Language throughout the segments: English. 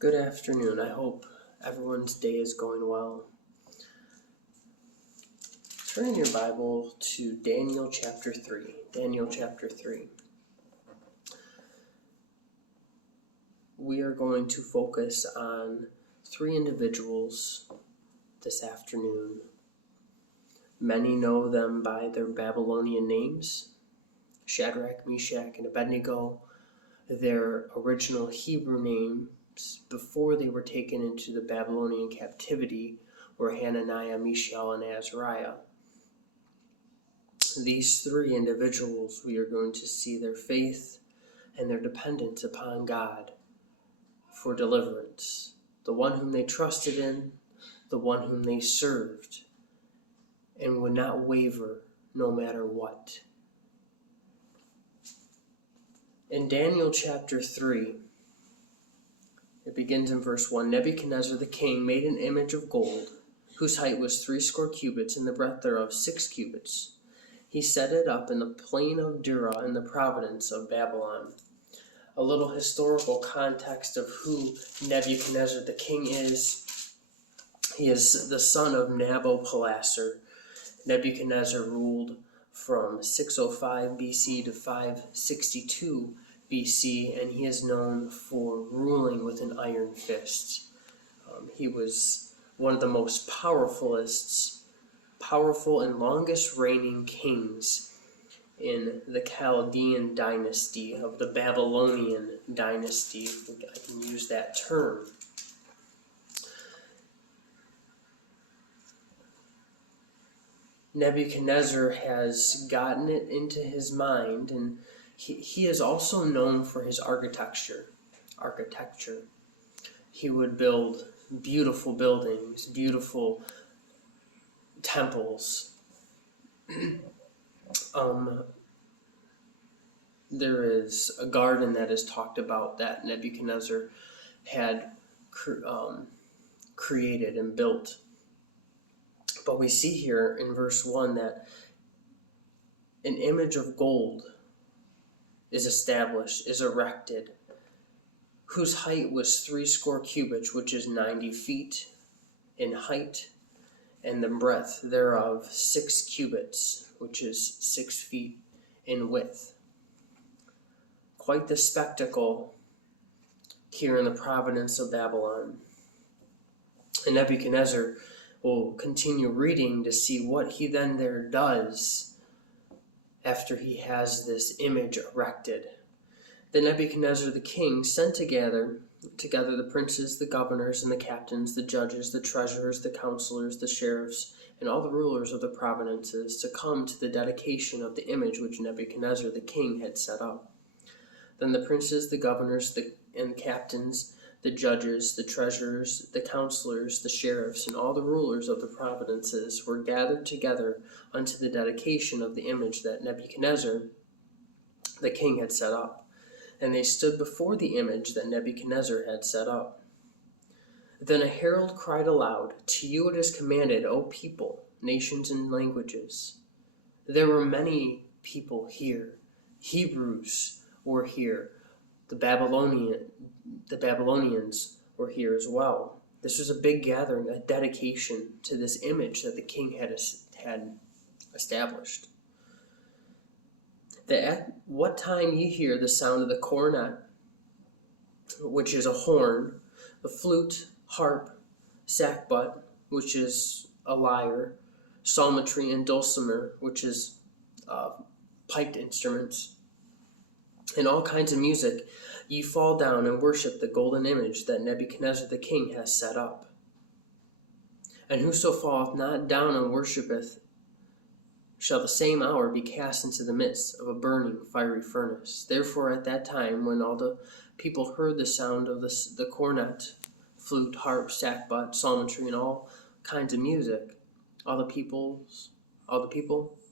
Good afternoon. I hope everyone's day is going well. Turn in your Bible to Daniel chapter 3. Daniel chapter 3. We are going to focus on three individuals this afternoon. Many know them by their Babylonian names: Shadrach, Meshach, and Abed-nego. Their original Hebrew names before they were taken into the Babylonian captivity were Hananiah, Mishael, and Azariah. These three individuals, we are going to see their faith and their dependence upon God for deliverance. The one whom they trusted in, the one whom they served, and would not waver no matter what. In Daniel chapter 3, it begins in verse 1. Nebuchadnezzar the king made an image of gold, whose height was 80 cubits, and the breadth thereof 6 cubits. He set it up in the plain of Dura in the province of Babylon. A little historical context of who Nebuchadnezzar the king is. He is the son of Nabopolassar. Nebuchadnezzar ruled from 605 BC to 562 BC, and he is known for ruling with an iron fist. He was one of the most powerful and longest reigning kings in the Chaldean dynasty of the Babylonian dynasty. I can use that term. Nebuchadnezzar has gotten it into his mind, and he is also known for his architecture. He would build beautiful buildings, beautiful temples. There is a garden that is talked about that Nebuchadnezzar had created and built. But we see here in verse 1 that an image of gold is established, is erected, whose height was 80 cubits, which is 90 feet in height, and the breadth thereof 6 cubits, which is 6 feet in width. Quite the spectacle here in the province of Babylon. And Nebuchadnezzar will continue reading to see what he then there does after he has this image erected. Then Nebuchadnezzar the king sent together the princes, the governors, and the captains, the judges, the treasurers, the counselors, the sheriffs, and all the rulers of the provinces to come to the dedication of the image which Nebuchadnezzar the king had set up. Then the princes, the governors, and the captains, the judges, the treasurers, the counselors, the sheriffs, and all the rulers of the provinces were gathered together unto the dedication of the image that Nebuchadnezzar the king had set up. And they stood before the image that Nebuchadnezzar had set up. Then a herald cried aloud, To you it is commanded, O people, nations, and languages. There were many people here. Hebrews were here. The Babylonians were here as well. This was a big gathering, a dedication to this image that the king had established. That at what time ye hear the sound of the cornet, which is a horn, the flute, harp, sackbut, which is a lyre, psalmistry, and dulcimer, which is piped instruments, and all kinds of music, ye fall down and worship the golden image that Nebuchadnezzar the king has set up. And whoso falleth not down and worshipeth shall the same hour be cast into the midst of a burning fiery furnace. Therefore at that time, when all the people heard the sound of the cornet, flute, harp, sackbut, psalmistry, and all kinds of music, all the people,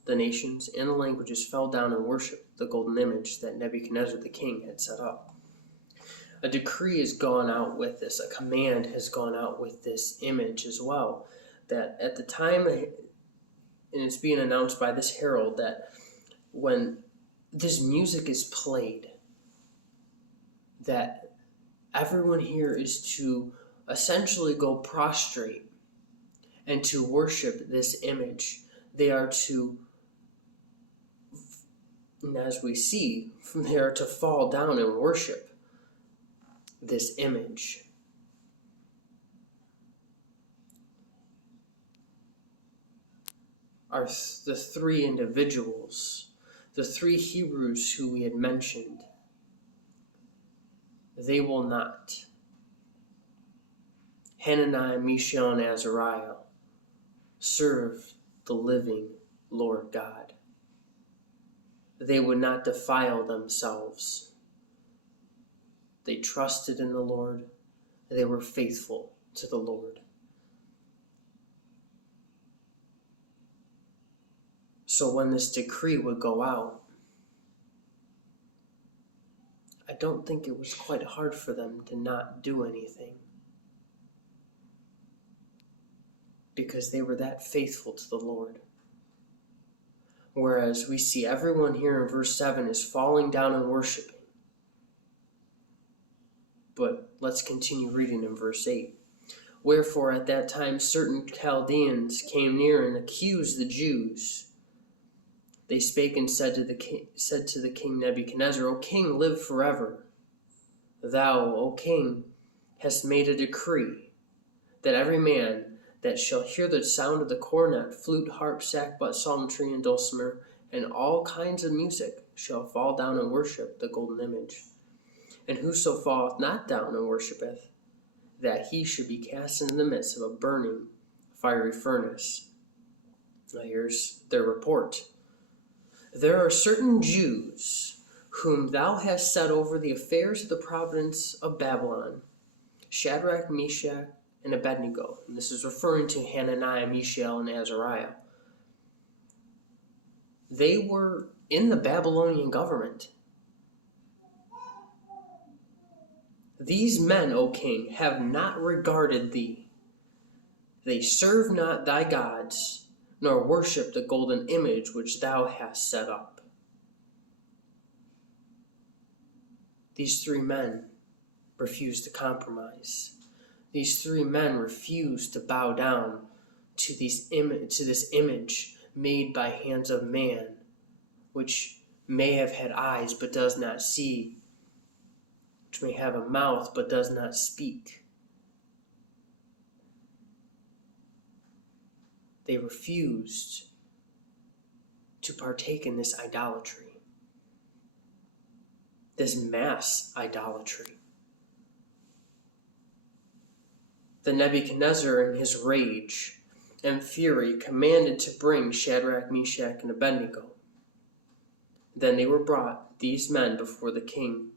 the nations, and the languages fell down and worshipped the golden image that Nebuchadnezzar the king had set up. A decree has gone out with this, a command has gone out with this image as well, that at the time, and it's being announced by this herald, that when this music is played, that everyone here is to essentially go prostrate and to worship this image. They are to, and as we see, they are to fall down and worship this image. Are the three individuals, the three Hebrews who we had mentioned. They will not. Hananiah, Mishael, and Azariah serve the living Lord God. They would not defile themselves. They trusted in the Lord. They were faithful to the Lord. So when this decree would go out, I don't think it was quite hard for them to not do anything, because they were that faithful to the Lord. Whereas we see everyone here in verse 7 is falling down and worshiping. But let's continue reading in verse 8. Wherefore at that time certain Chaldeans came near and accused the Jews. They spake and said to the king Nebuchadnezzar, O king, live forever. Thou, O king, hast made a decree that every man that shall hear the sound of the cornet, flute, harp, sackbut, psaltery, and dulcimer, and all kinds of music, shall fall down and worship the golden image. And whoso falleth not down and worshipeth, that he should be cast into the midst of a burning fiery furnace. Now here's their report. There are certain Jews whom thou hast set over the affairs of the province of Babylon, Shadrach, Meshach, and Abed-nego. And this is referring to Hananiah, Mishael, and Azariah. They were in the Babylonian government. These men, O king, have not regarded thee. They serve not thy gods, nor worship the golden image which thou hast set up. These three men refused to compromise. These three men refused to bow down to this image made by hands of man, which may have had eyes but does not see, which may have a mouth but does not speak. They refused to partake in this idolatry, this mass idolatry. The Nebuchadnezzar, in his rage and fury, commanded to bring Shadrach, Meshach, and Abed-nego. Then they were brought, these men, before the king.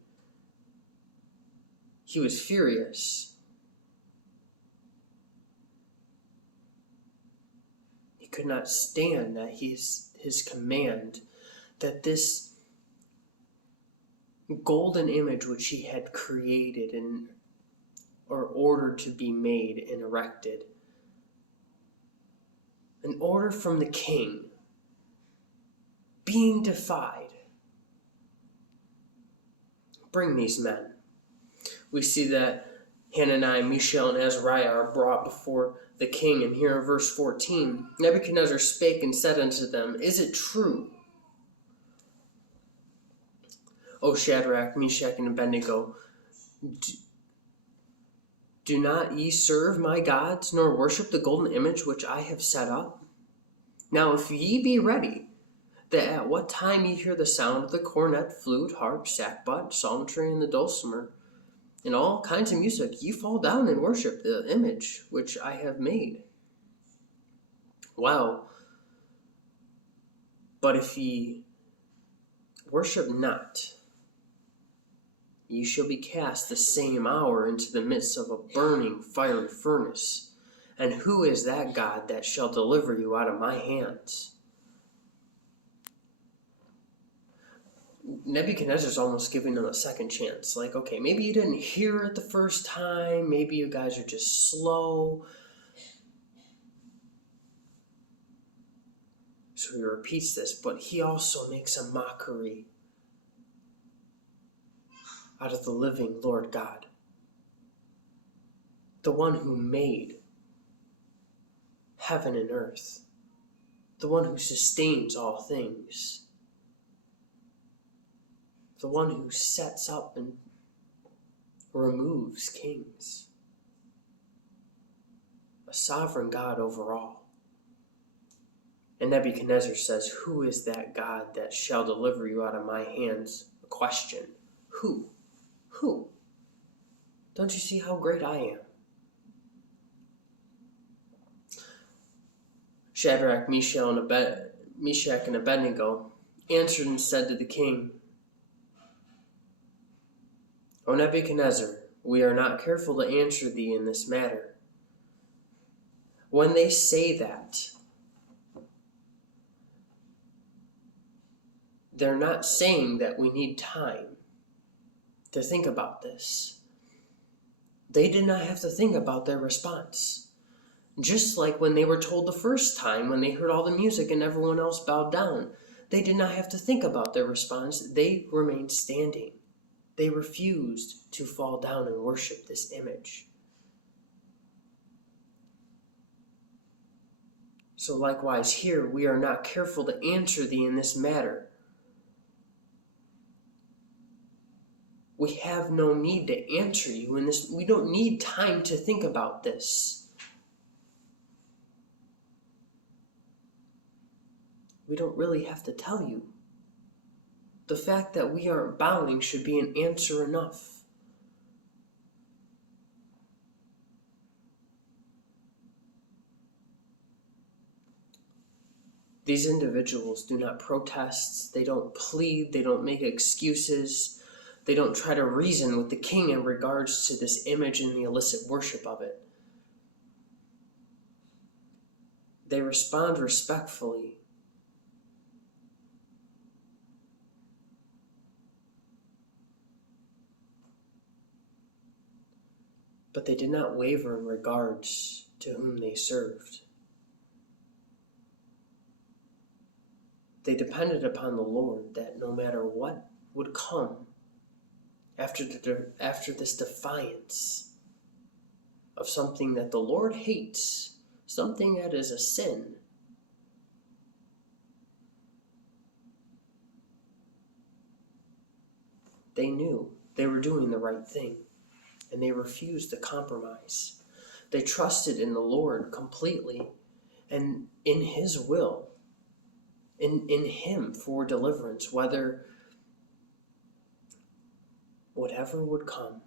He was furious. He could not stand that his command, that this golden image which he had created or ordered to be made and erected, an order from the king, being defied. Bring these men. We see that Hananiah, Mishael, and Azariah are brought before the king. And here in verse 14, Nebuchadnezzar spake and said unto them, Is it true, O Shadrach, Meshach, and Abed-nego, do not ye serve my gods, nor worship the golden image which I have set up? Now if ye be ready, that at what time ye hear the sound of the cornet, flute, harp, sackbut, psaltery, and the dulcimer, and all kinds of music, ye fall down and worship the image which I have made. Wow. But if ye worship not, ye shall be cast the same hour into the midst of a burning fiery furnace. And who is that God that shall deliver you out of my hands? Nebuchadnezzar's almost giving them a second chance. Like, okay, maybe you didn't hear it the first time. Maybe you guys are just slow. So he repeats this, but he also makes a mockery out of the living Lord God. the one who made heaven and earth, the one who sustains all things, the one who sets up and removes kings, a sovereign God over all. And Nebuchadnezzar says, "Who is that God that shall deliver you out of my hands?" A question. Who? Who? Don't you see how great I am? Shadrach, Meshach, and Abed-nego answered and said to the king, "O Nebuchadnezzar, we are not careful to answer thee in this matter." When they say that, they're not saying that we need time to think about this. They did not have to think about their response. Just like when they were told the first time, when they heard all the music and everyone else bowed down, they did not have to think about their response. They remained standing. They refused to fall down and worship this image. So likewise here, we are not careful to answer thee in this matter. We have no need to answer you in this. We don't need time to think about this. We don't really have to tell you. The fact that we aren't bowing should be an answer enough. These individuals do not protest, they don't plead, they don't make excuses, they don't try to reason with the king in regards to this image and the illicit worship of it. They respond respectfully. But they did not waver in regards to whom they served. They depended upon the Lord, that no matter what would come after this defiance of something that the Lord hates, something that is a sin, they knew they were doing the right thing, and they refused to compromise. They trusted in the Lord completely and in His will, in Him for deliverance, whatever would come,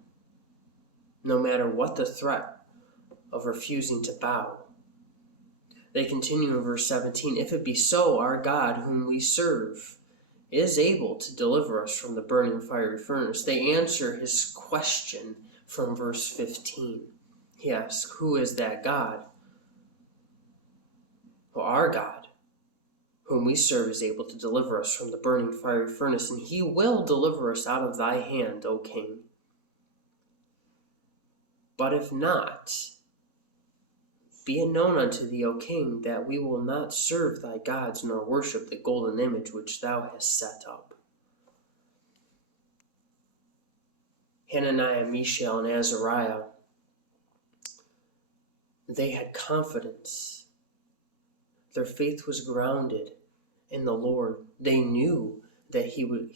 no matter what the threat of refusing to bow. They continue in verse 17, "If it be so, our God, whom we serve, is able to deliver us from the burning fiery furnace." They answer his question from verse 15. He asks, "Who is that God?" Well, our God, whom we serve, is able to deliver us from the burning fiery furnace, and He will deliver us out of thy hand, O king. But if not, be it known unto thee, O king, that we will not serve thy gods, nor worship the golden image which thou hast set up. Hananiah, Mishael, and Azariah, they had confidence. Their faith was grounded in the Lord. They knew that He would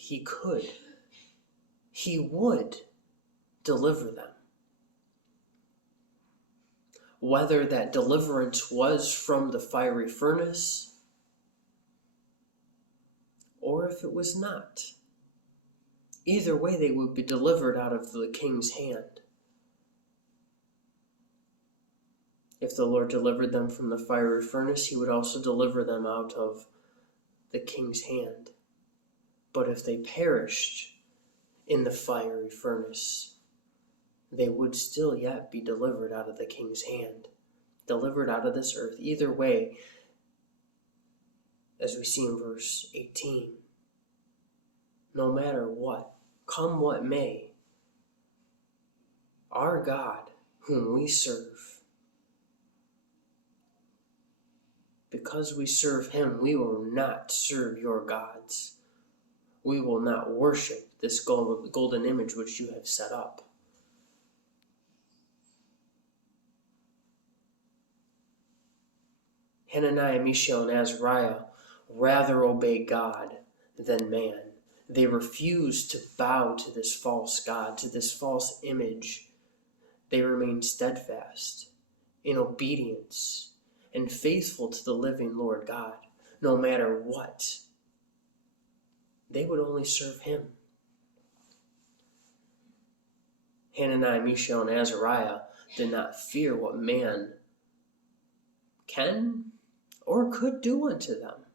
deliver them. Whether that deliverance was from the fiery furnace or if it was not, either way they would be delivered out of the king's hand. If the Lord delivered them from the fiery furnace, He would also deliver them out of the king's hand. But if they perished in the fiery furnace, they would still yet be delivered out of the king's hand, delivered out of this earth. Either way, as we see in verse 18, no matter what, come what may, our God, whom we serve, because we serve Him, we will not serve your gods. We will not worship this golden image which you have set up. Hananiah, Mishael, and Azariah rather obey God than man. They refused to bow to this false god, to this false image. They remained steadfast in obedience and faithful to the living Lord God, no matter what. They would only serve him. Hananiah, Mishael, and Azariah did not fear what man can or could do unto them.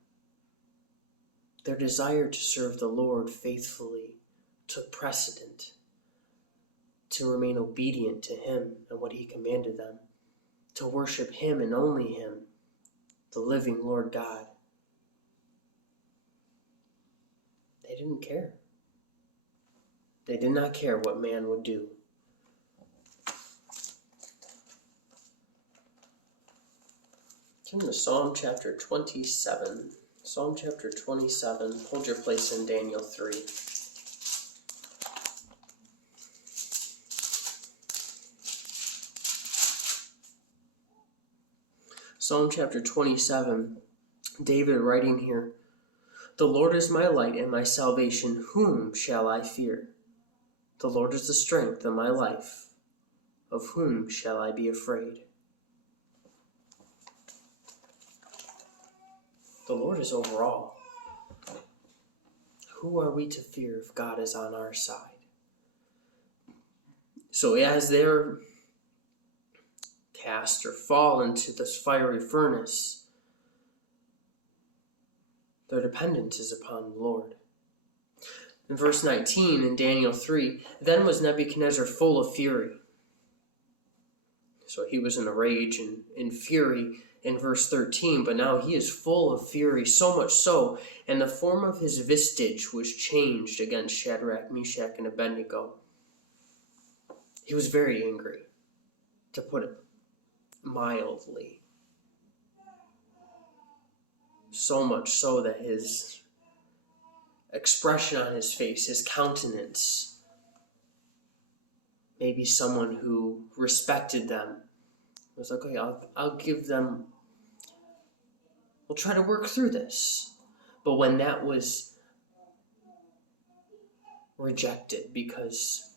Their desire to serve the Lord faithfully took precedent, to remain obedient to him and what he commanded them, to worship him and only him, the living Lord God. They didn't care. They did not care what man would do. Turn to Psalm chapter 27. Psalm chapter 27. Hold your place in Daniel 3. Psalm chapter 27. David writing here, "The Lord is my light and my salvation. Whom shall I fear? The Lord is the strength of my life. Of whom shall I be afraid?" The Lord is over all. Who are we to fear if God is on our side? So as they're cast or fall into this fiery furnace, their dependence is upon the Lord. In verse 19 in Daniel 3, "Then was Nebuchadnezzar full of fury." So he was in a rage and in fury in verse 13, but now he is full of fury, so much so, and the form of his visage was changed against Shadrach, Meshach, and Abed-nego. He was very angry, to put it mildly. So much so that his expression on his face, his countenance, maybe someone who respected them, was like, okay, I'll give them, we'll try to work through this. But when that was rejected because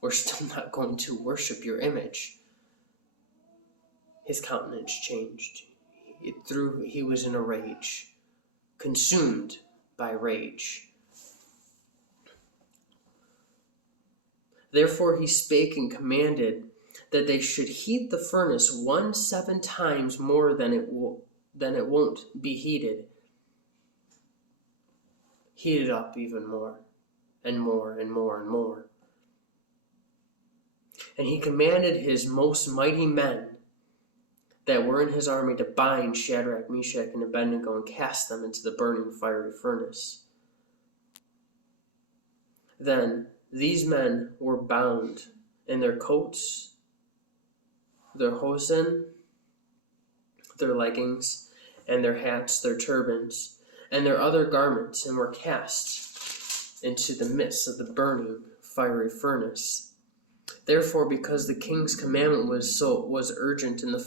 we're still not going to worship your image, his countenance changed. He was in a rage, consumed by rage. Therefore he spake and commanded that they should heat the furnace 17 times more than it won't be heated. Heat it up even more, and more, and more, and more. And he commanded his most mighty men that were in his army to bind Shadrach, Meshach, and Abed-nego and cast them into the burning fiery furnace. Then these men were bound in their coats, their hosen, their leggings, and their hats, their turbans, and their other garments, and were cast into the midst of the burning fiery furnace. Therefore, because the king's commandment was urgent, and the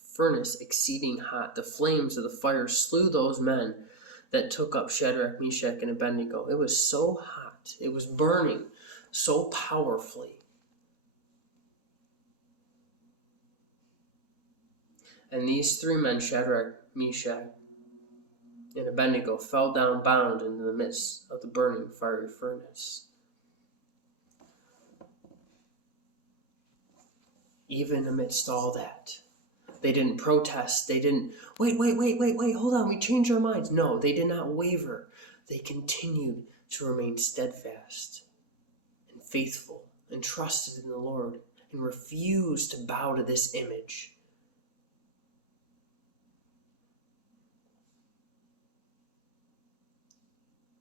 furnace exceeding hot, the flames of the fire slew those men that took up Shadrach, Meshach, and Abed-nego. It was so hot, it was burning so powerfully. And these 3 men, Shadrach, Meshach, and Abed-nego, fell down bound into the midst of the burning fiery furnace. Even amidst all that, they didn't protest. They didn't, wait, hold on, we changed our minds. No, they did not waver. They continued to remain steadfast and faithful and trusted in the Lord and refused to bow to this image.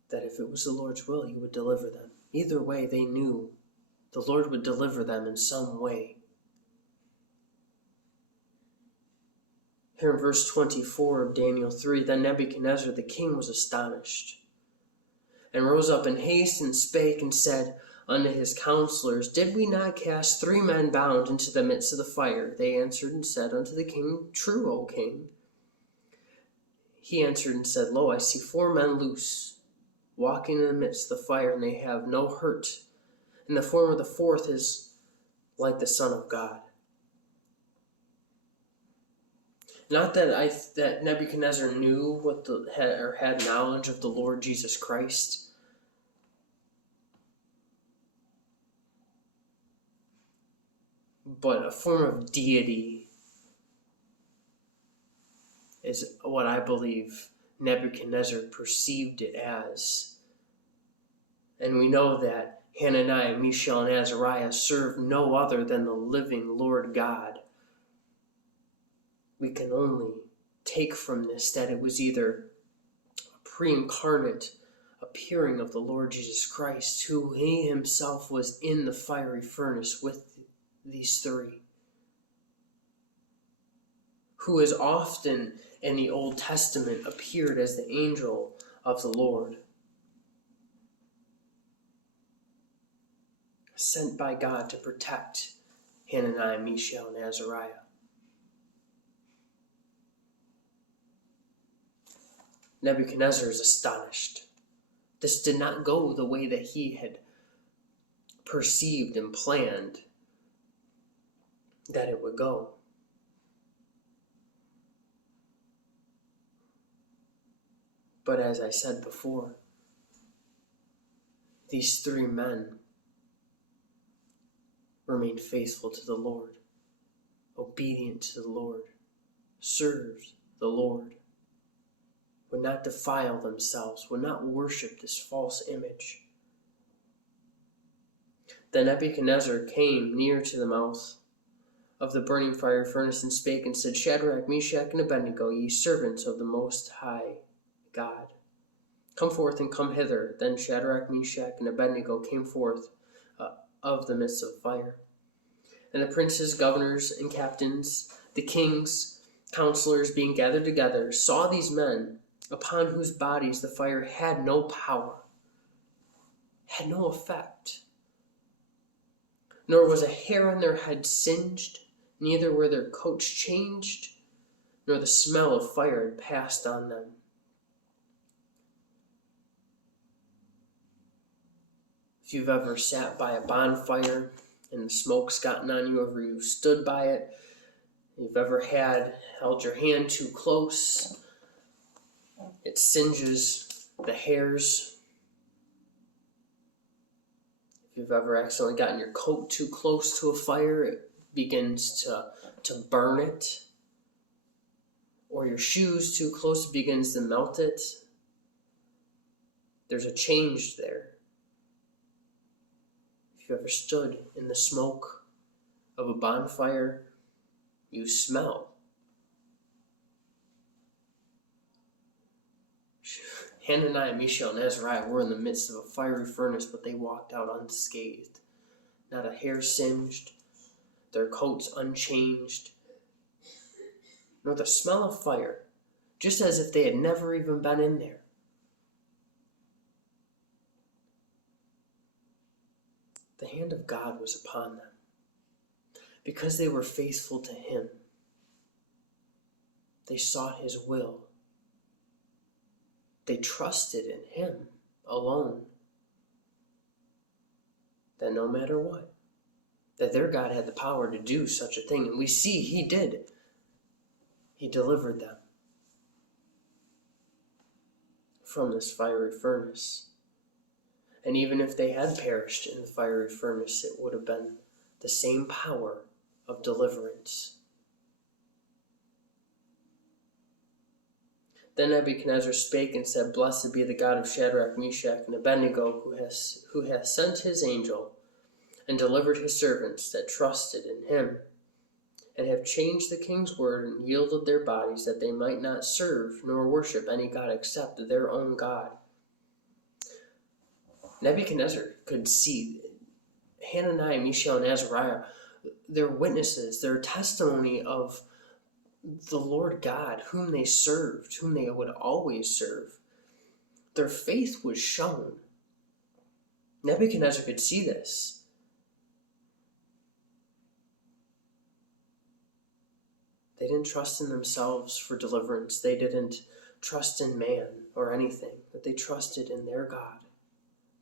That if it was the Lord's will, he would deliver them. Either way, they knew the Lord would deliver them in some way. Here in verse 24 of Daniel 3, "Then Nebuchadnezzar the king was astonished, and rose up in haste and spake and said, unto his counselors, Did we not cast 3 men bound into the midst of the fire? They answered and said unto the king, True, O king. He answered and said, Lo, I see 4 men loose, walking in the midst of the fire, and they have no hurt. And the form of the 4th is like the Son of God. Not that Nebuchadnezzar knew had knowledge of the Lord Jesus Christ, but a form of deity is what I believe Nebuchadnezzar perceived it as. And we know that Hananiah, Mishael, and Azariah served no other than the living Lord God. We can only take from this that it was either a pre-incarnate appearing of the Lord Jesus Christ, who he himself was in the fiery furnace with these 3, who is often in the Old Testament appeared as the angel of the Lord, sent by God to protect Hananiah, Mishael, and Azariah. Nebuchadnezzar is astonished. This did not go the way that he had perceived and planned that it would go. But as I said before, these 3 men remained faithful to the Lord, obedient to the Lord, served the Lord, would not defile themselves, would not worship this false image. Then Nebuchadnezzar came near to the mouth of the burning fire furnace and spake and said, Shadrach, Meshach, and Abed-nego, ye servants of the Most High God, come forth and come hither. Then Shadrach, Meshach, and Abed-nego came forth of the midst of fire. And the princes, governors, and captains, the kings, counselors, being gathered together, saw these men, upon whose bodies the fire had no power, had no effect, nor was a hair on their head singed, neither were their coats changed, nor the smell of fire had passed on them. If you've ever sat by a bonfire and the smoke's gotten on you, ever you stood by it, you've ever held your hand too close, it singes the hairs. If you've ever accidentally gotten your coat too close to a fire, it begins to burn it. Or your shoes too close, it begins to melt it. There's a change there. If you ever stood in the smoke of a bonfire, you smell. Hananiah, Mishael, and Azariah were in the midst of a fiery furnace, but they walked out unscathed. Not a hair singed, their coats unchanged, nor the smell of fire, just as if they had never even been in there. The hand of God was upon them, because they were faithful to Him. They sought His will. They trusted in Him alone. That no matter what, that their God had the power to do such a thing. And we see He did. He delivered them from this fiery furnace. And even if they had perished in the fiery furnace, it would have been the same power of deliverance. Then Nebuchadnezzar spake and said, Blessed be the God of Shadrach, Meshach, and Abed-nego, who hath sent his angel, and delivered his servants that trusted in him, and have changed the king's word, and yielded their bodies, that they might not serve nor worship any god except their own God. Nebuchadnezzar could see Hananiah, Mishael, and Azariah, their witnesses, their testimony of the Lord God, whom they served, whom they would always serve. Their faith was shown. Nebuchadnezzar could see this. They didn't trust in themselves for deliverance. They didn't trust in man or anything, but they trusted in their God,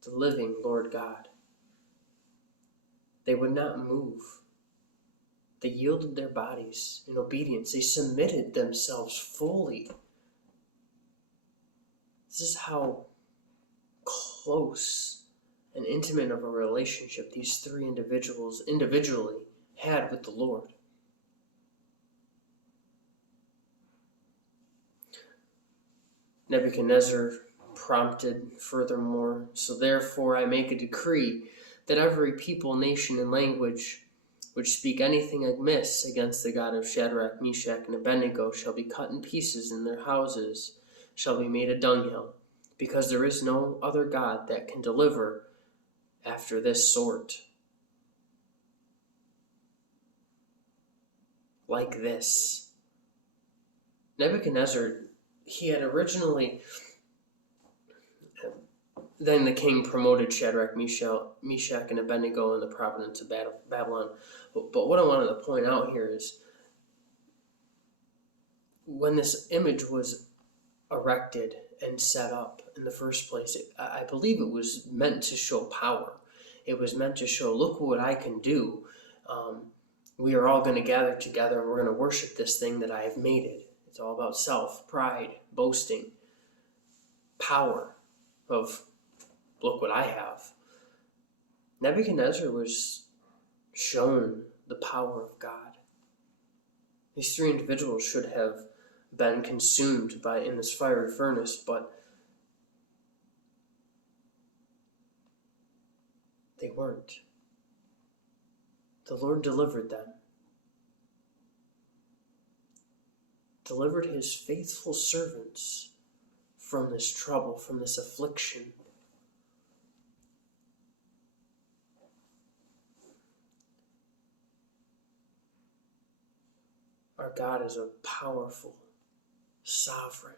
the living Lord God. They would not move. They yielded their bodies in obedience. They submitted themselves fully. This is how close and intimate of a relationship these three individuals individually had with the Lord. Nebuchadnezzar prompted furthermore, so therefore I make a decree that every people, nation, and language which speak anything amiss against the God of Shadrach, Meshach, and Abed-nego shall be cut in pieces, and their houses shall be made a dunghill, because there is no other God that can deliver after this sort. Like this. Nebuchadnezzar, he had originally, then the king promoted Shadrach, Meshach, and Abed-nego in the province of Babylon. But what I wanted to point out here is when this image was erected and set up in the first place, I believe it was meant to show power. It was meant to show, look what I can do. We are all going to gather together and we're going to worship this thing that I have made it. It's all about self, pride, boasting, power of, look what I have. Nebuchadnezzar was shown the power of God. These three individuals should have been consumed in this fiery furnace, but they weren't. The Lord delivered them. Delivered his faithful servants from this trouble, from this affliction. Our God is a powerful, sovereign,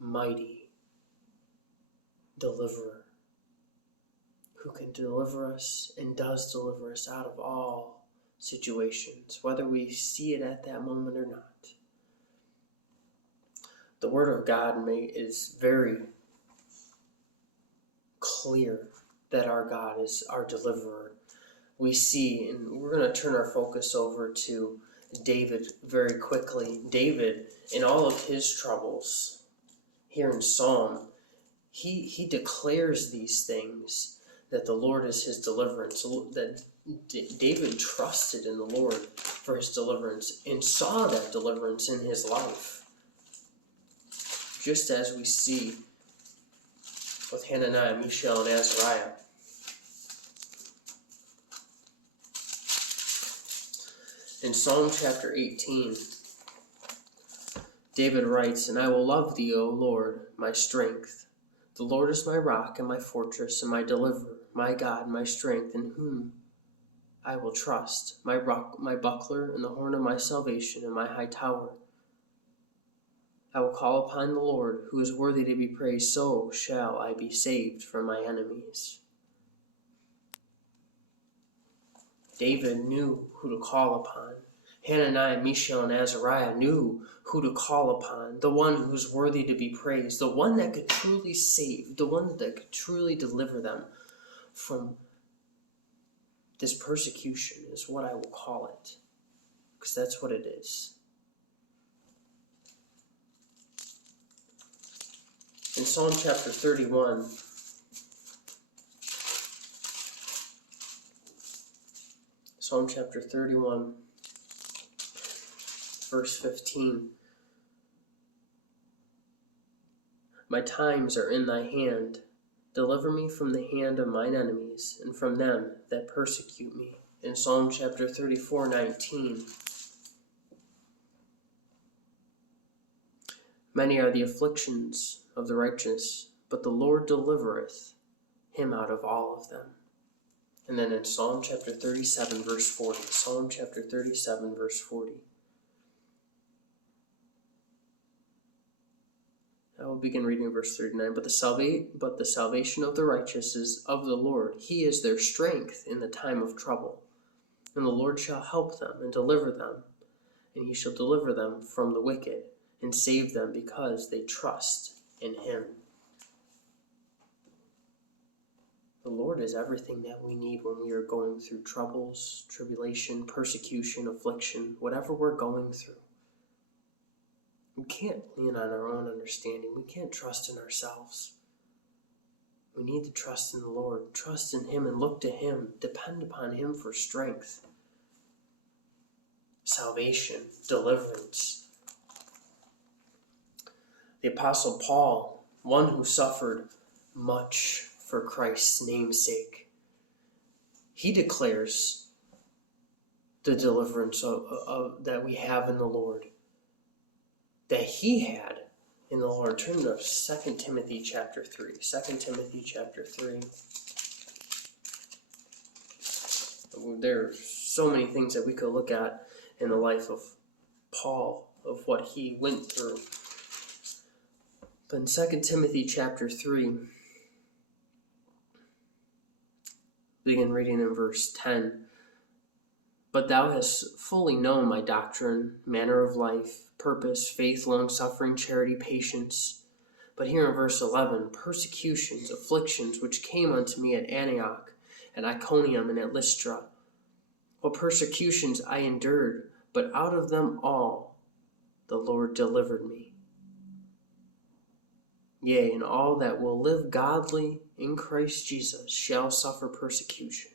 mighty deliverer who can deliver us and does deliver us out of all situations, whether we see it at that moment or not. The Word of God is very clear that our God is our deliverer. We see, and we're going to turn our focus over to David very quickly. David, in all of his troubles, here in Psalm, he declares these things, that the Lord is his deliverance, that David trusted in the Lord for his deliverance and saw that deliverance in his life. Just as we see with Hananiah, Mishael, and Azariah. In Psalm chapter 18, David writes, "And I will love thee, O Lord, my strength. The Lord is my rock and my fortress and my deliverer, my God, my strength, in whom I will trust, my rock, my buckler, and the horn of my salvation, and my high tower. I will call upon the Lord, who is worthy to be praised, so shall I be saved from my enemies." David knew who to call upon. Hananiah, Mishael, and Azariah knew who to call upon, the one who is worthy to be praised, the one that could truly save, the one that could truly deliver them from this persecution, is what I will call it, because that's what it is. In Psalm chapter 31, verse 15, "My times are in thy hand. Deliver me from the hand of mine enemies, and from them that persecute me." In Psalm chapter 34:19, "Many are the afflictions of the righteous, but the Lord delivereth him out of all of them." And then in Psalm chapter 37, verse 40, Psalm chapter 37, verse 40, I will begin reading verse 39. But the salvation of the righteous is of the Lord. He is their strength in the time of trouble. And the Lord shall help them and deliver them. And he shall deliver them from the wicked and save them because they trust in him. The Lord is everything that we need when we are going through troubles, tribulation, persecution, affliction, whatever we're going through. We can't lean on our own understanding. We can't trust in ourselves. We need to trust in the Lord, trust in him and look to him, depend upon him for strength, salvation, deliverance. The Apostle Paul, one who suffered much for Christ's name's sake, he declares the deliverance that we have in the Lord, that he had in the Lord. Turn to 2 Timothy chapter 3. 2 Timothy chapter 3. There are so many things that we could look at in the life of Paul, of what he went through. But in 2 Timothy chapter 3, begin reading in verse 10. But thou hast fully known my doctrine, manner of life, purpose, faith, long-suffering, charity, patience. But here in verse 11, persecutions, afflictions, which came unto me at Antioch, at Iconium, and at Lystra. What persecutions I endured, but out of them all the Lord delivered me. Yea, and all that will live godly in Christ Jesus shall suffer persecution.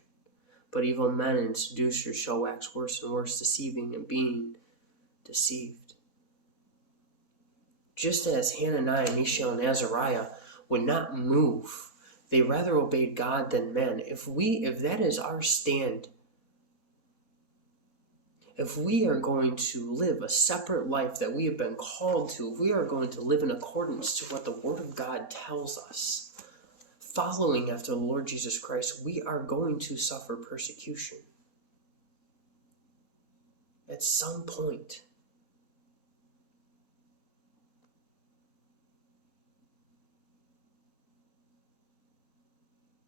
But evil men and seducers shall wax worse and worse, deceiving and being deceived. Just as Hananiah, Mishael, and Azariah would not move, they rather obeyed God than men. If that is our stand, if we are going to live a separate life that we have been called to, if we are going to live in accordance to what the Word of God tells us, following after the Lord Jesus Christ, we are going to suffer persecution at some point.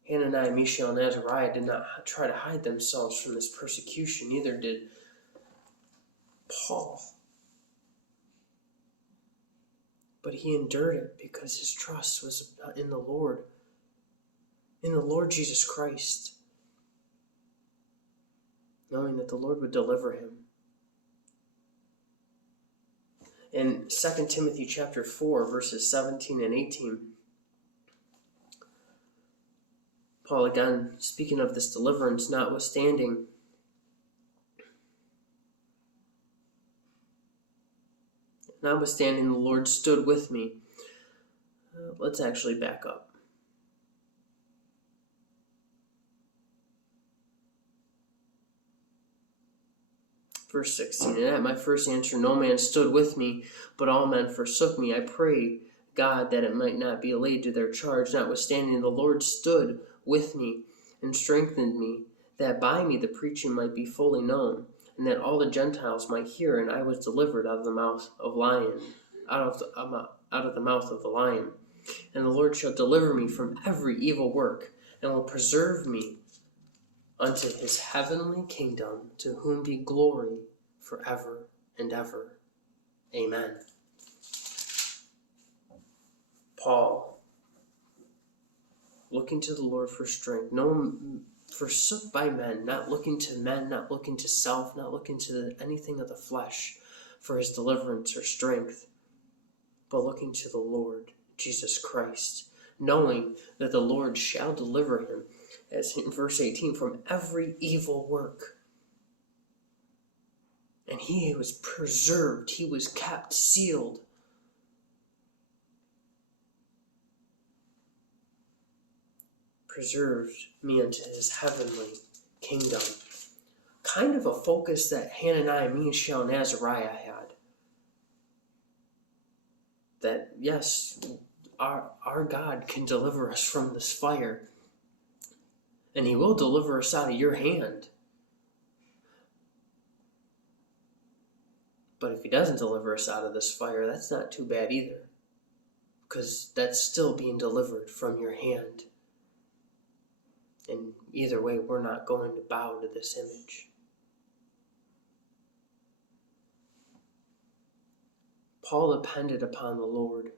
Hananiah, Mishael, and Azariah did not try to hide themselves from this persecution. Neither did Paul. But he endured it because his trust was in the Lord Jesus Christ, knowing that the Lord would deliver him. In 2 Timothy chapter 4, verses 17 and 18, Paul, again, speaking of this deliverance, notwithstanding the Lord stood with me. Let's actually back up. Verse 16, and at my first answer no man stood with me, but all men forsook me. I pray God that it might not be laid to their charge. Notwithstanding, the Lord stood with me and strengthened me, that by me the preaching might be fully known, and that all the Gentiles might hear. And I was delivered out of the mouth of the mouth of the lion. And the Lord shall deliver me from every evil work, and will preserve me unto his heavenly kingdom, to whom be glory forever and ever. Amen. Paul, looking to the Lord for strength, forsook by men, not looking to self, not looking to anything of the flesh for his deliverance or strength, but looking to the Lord Jesus Christ, knowing that the Lord shall deliver him, as in verse 18, from every evil work. And he was preserved, he was kept sealed. Preserved me unto his heavenly kingdom. Kind of a focus that Hananiah, Mishael, and Azariah had. That, yes, our God can deliver us from this fire. And he will deliver us out of your hand. But if he doesn't deliver us out of this fire, that's not too bad either. because that's still being delivered from your hand. And either way, we're not going to bow to this image. Paul depended upon the Lord,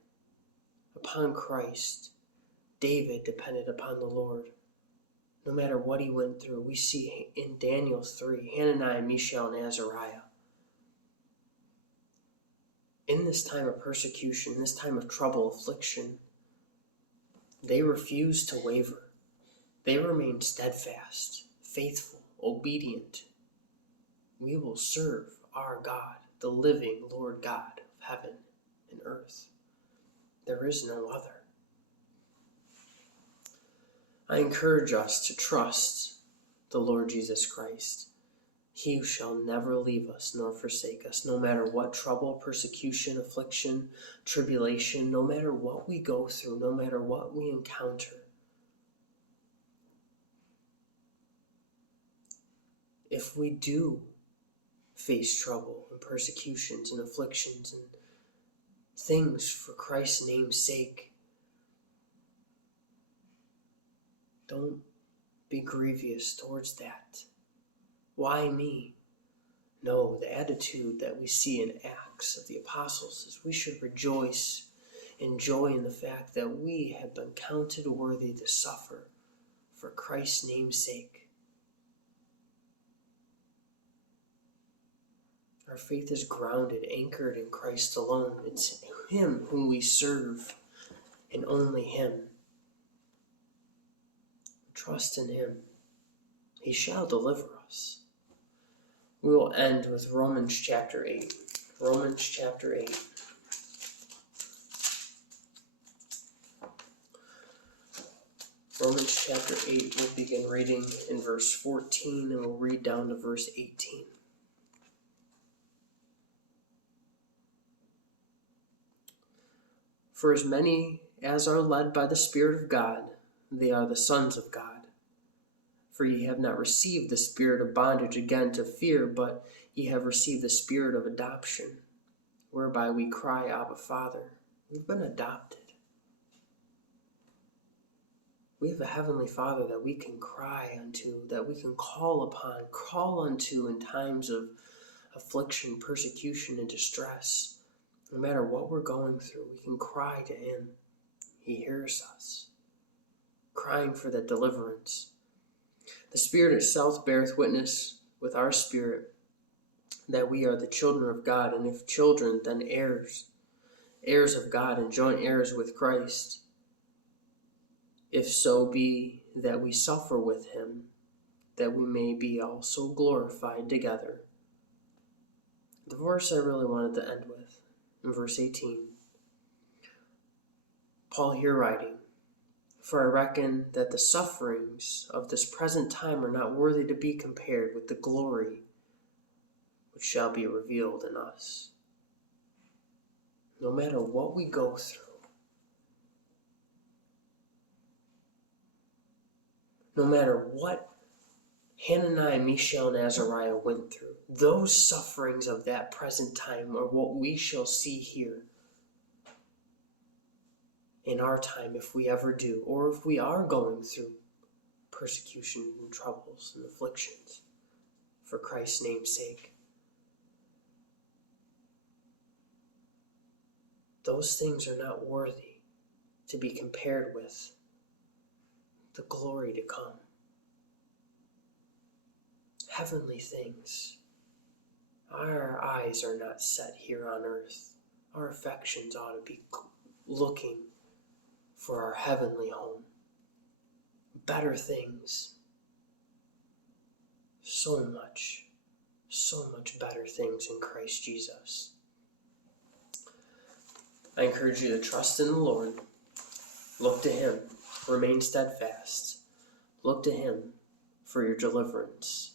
upon Christ. David depended upon the Lord. No matter what he went through, we see in Daniel 3, Hananiah, Mishael, and Azariah. In this time of persecution, in this time of trouble, affliction, they refused to waver. They remained steadfast, faithful, obedient. We will serve our God, the living Lord God of heaven and earth. There is no other. I encourage us to trust the Lord Jesus Christ. He shall never leave us nor forsake us, no matter what trouble, persecution, affliction, tribulation, no matter what we go through, no matter what we encounter. If we do face trouble and persecutions and afflictions and things for Christ's name's sake, don't be grievous towards that. Why me? No, the attitude that we see in Acts of the Apostles is we should rejoice and joy in the fact that we have been counted worthy to suffer for Christ's name's sake. Our faith is grounded, anchored in Christ alone. It's Him whom we serve, and only Him. Trust in Him. He shall deliver us. We will end with Romans chapter 8. Romans chapter 8. Romans chapter 8, we'll begin reading in verse 14 and we'll read down to verse 18. For as many as are led by the Spirit of God, they are the sons of God. For ye have not received the spirit of bondage again to fear, but ye have received the spirit of adoption, whereby we cry, Abba, Father. We've been adopted. We have a heavenly Father that we can cry unto, that we can call unto in times of affliction, persecution, and distress. No matter what we're going through, we can cry to Him. He hears us, crying for that deliverance. The Spirit itself beareth witness with our spirit that we are the children of God, and if children, then heirs, heirs of God, and joint heirs with Christ, if so be that we suffer with Him, that we may be also glorified together. The verse I really wanted to end with, in verse 18. Paul here writing, For I reckon that the sufferings of this present time are not worthy to be compared with the glory which shall be revealed in us. No matter what we go through, no matter what Hananiah, Mishael, and Azariah went through, those sufferings of that present time are what we shall see here in our time, if we ever do, or if we are going through persecution and troubles and afflictions for Christ's name's sake. Those things are not worthy to be compared with the glory to come. Heavenly things. Our eyes are not set here on earth. Our affections ought to be looking for our heavenly home. Better things. So much better things in Christ Jesus. I encourage you to trust in the Lord. Look to Him. Remain steadfast. Look to Him for your deliverance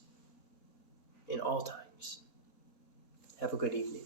in all times. Have a good evening.